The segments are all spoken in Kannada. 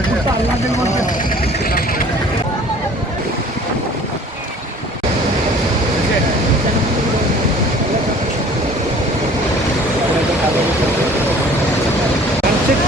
Check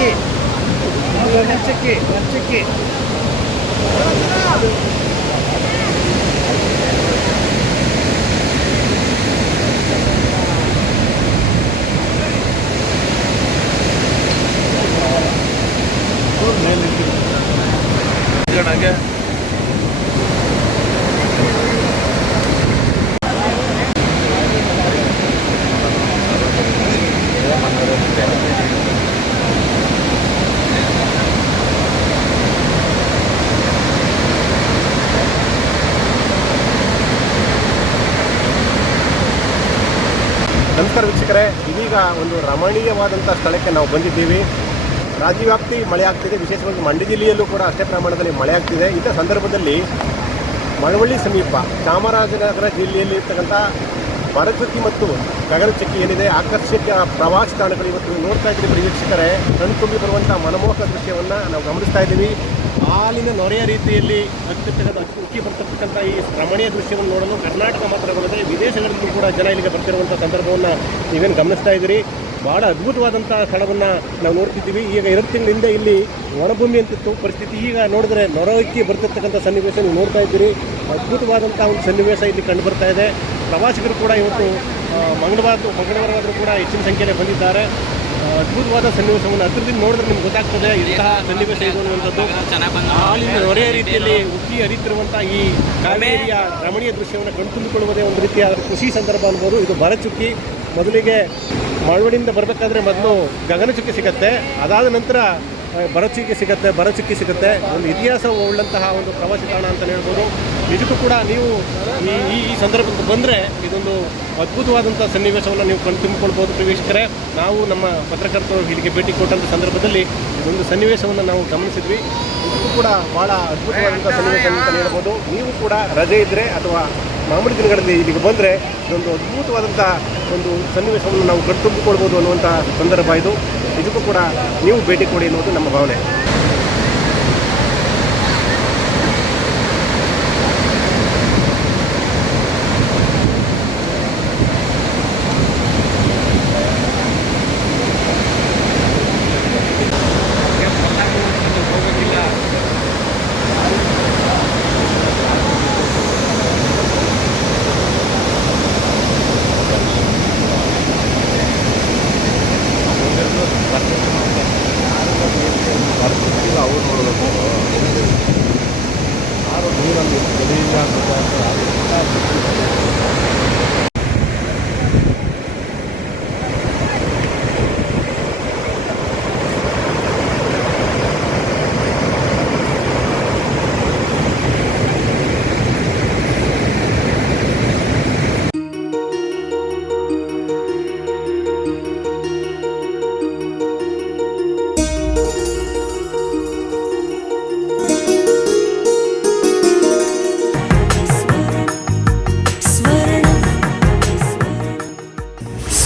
it. Check it. Check it. ಹಂಗೆ. ನಮಸ್ಕಾರ ವೀಕ್ಷಕರೇ ಇದೀಗ ಒಂದು ರಮಣೀಯವಾದಂಥ ಸ್ಥಳಕ್ಕೆ ನಾವು ಬಂದಿದ್ದೀವಿ. ರಾಜ್ಯವ್ಯಾಪ್ತಿ ಮಳೆ ಆಗ್ತಿದೆ. ವಿಶೇಷವಾಗಿ ಮಂಡ್ಯ ಜಿಲ್ಲೆಯಲ್ಲೂ ಕೂಡ ಅಷ್ಟೇ ಪ್ರಮಾಣದಲ್ಲಿ ಮಳೆ ಆಗ್ತಿದೆ. ಇಂಥ ಸಂದರ್ಭದಲ್ಲಿ ಮಳವಳ್ಳಿ ಸಮೀಪ ಚಾಮರಾಜನಗರ ಜಿಲ್ಲೆಯಲ್ಲಿ ಇರ್ತಕ್ಕಂಥ ಭರಚುಕ್ಕಿ ಮತ್ತು ಗಗನಚುಕ್ಕಿ ಏನಿದೆ, ಆಕರ್ಷಕ ಪ್ರವಾಸಿ ತಾಣಗಳು ಇವತ್ತು ನೋಡ್ತಾ ಇದ್ದೀವಿ ಬರೀ ಕಣ್ ಕಣ್ತುಂಬಿ ಬರುವಂಥ ಮನಮೋಹಕ ದೃಶ್ಯವನ್ನು ನಾವು ಗಮನಿಸ್ತಾ ಇದ್ದೀವಿ. ಹಾಲಿನ ನೊರೆಯ ರೀತಿಯಲ್ಲಿ ಹತ್ತಿರ್ತಕ್ಕಂಥ, ಉಕ್ಕಿ ಬರ್ತಕ್ಕಂಥ ಈ ರಮಣೀಯ ದೃಶ್ಯವನ್ನು ನೋಡಲು ಕರ್ನಾಟಕ ಮಾತ್ರವಲ್ಲದೆ ವಿದೇಶಗಳಲ್ಲಿ ಕೂಡ ಜನ ಇಲ್ಲಿಗೆ ಬರ್ತಿರುವಂಥ ಸಂದರ್ಭವನ್ನು ನೀವೇನು ಗಮನಿಸ್ತಾ ಇದ್ದೀರಿ. ಭಾಳ ಅದ್ಭುತವಾದಂಥ ಸ್ಥಳವನ್ನು ನಾವು ನೋಡ್ತಿದ್ದೀವಿ. ಈಗ ಎರಡು ತಿಂಗಳಿಂದ ಇಲ್ಲಿ ಒಣಭೂಮಿ ಅಂತಿತ್ತು. ಪರಿಸ್ಥಿತಿ ಈಗ ನೋಡಿದ್ರೆ ನೊರಕ್ಕೆ ಬರ್ತಿರ್ತಕ್ಕಂಥ ಸನ್ನಿವೇಶ ನೀವು ನೋಡ್ತಾ ಇದ್ದೀರಿ. ಅದ್ಭುತವಾದಂಥ ಒಂದು ಸನ್ನಿವೇಶ ಇಲ್ಲಿ ಕಂಡು ಬರ್ತಾ ಇದೆ. ಪ್ರವಾಸಿಗರು ಕೂಡ ಇವತ್ತು ಮಂಗಳವಾರ, ಮಂಗಳವಾರವಾದರೂ ಕೂಡ ಹೆಚ್ಚಿನ ಸಂಖ್ಯೆಯಲ್ಲಿ ಬಂದಿದ್ದಾರೆ. ಅದ್ಭುತವಾದ ಸನ್ನಿವೇಶವನ್ನು ಹತ್ತಿರದಿಂದ ನೋಡಿದ್ರೆ ನಿಮ್ಗೆ ಗೊತ್ತಾಗ್ತದೆ ಇಂತಹ ಸನ್ನಿವೇಶ ಇದು ಅನ್ನುವಂಥದ್ದು. ಹಾಲಿನ ರೀತಿಯಲ್ಲಿ ಉಕ್ಕಿ ಹರಿತಿರುವಂಥ ಈ ಕಾವೇರಿಯ ರಮಣೀಯ ದೃಶ್ಯವನ್ನು ಕಣ್ತುಂಬಿಕೊಳ್ಳುವುದೇ ಒಂದು ರೀತಿಯ ಖುಷಿ ಸಂದರ್ಭ ಅನ್ಬೋದು. ಇದು ಬರಚುಕ್ಕಿ ಮೊದಲಿಗೆ ಮಳವಡಿಯಿಂದ ಬರಬೇಕಾದ್ರೆ ಮೊದಲು ಗಗನಚುಕ್ಕಿ ಸಿಗುತ್ತೆ. ಅದಾದ ನಂತರ ಬರಚುಕ್ಕಿ ಸಿಗುತ್ತೆ ಬರಚುಕ್ಕಿ ಸಿಗುತ್ತೆ. ಒಂದು ಇತಿಹಾಸ ಉಳ್ಳಂತಹ ಒಂದು ಪ್ರವಾಸಿ ತಾಣ ಅಂತ ಹೇಳ್ಬೋದು. ನಿಜಕ್ಕೂ ಕೂಡ ನೀವು ಈ ಈ ಸಂದರ್ಭಕ್ಕೆ ಬಂದರೆ ಇದೊಂದು ಅದ್ಭುತವಾದಂಥ ಸನ್ನಿವೇಶವನ್ನು ನೀವು ಕಣ್ ತುಂಬಿಕೊಳ್ಬೋದು ಪ್ರವೇಶಿಕರೆ ನಾವು ನಮ್ಮ ಪತ್ರಕರ್ತರು ಇಲ್ಲಿಗೆ ಭೇಟಿ ಕೊಟ್ಟಂಥ ಸಂದರ್ಭದಲ್ಲಿ ಇದೊಂದು ಸನ್ನಿವೇಶವನ್ನು ನಾವು ಗಮನಿಸಿದ್ವಿ. ಇದಕ್ಕೂ ಕೂಡ ಭಾಳ ಅದ್ಭುತವಾದಂಥ ಸನ್ನಿವೇಶ ಅಂತ ಹೇಳ್ಬೋದು. ನೀವು ಕೂಡ ರಜೆ ಇದ್ದರೆ ಅಥವಾ ಮಾಮೂಲಿ ದಿನಗಳಲ್ಲಿ ಇಲ್ಲಿಗೆ ಬಂದರೆ ಇದೊಂದು ಅದ್ಭುತವಾದಂಥ ಒಂದು ಸನ್ನಿವೇಶವನ್ನು ನಾವು ಕಣ್ತುಂಬಿಕೊಳ್ಬೋದು ಅನ್ನುವಂಥ ಸಂದರ್ಭ ಇದು. ಇದಕ್ಕೂ ಕೂಡ ನೀವು ಭೇಟಿ ಕೊಡಿ ಅನ್ನೋದು ನಮ್ಮ ಭಾವನೆ.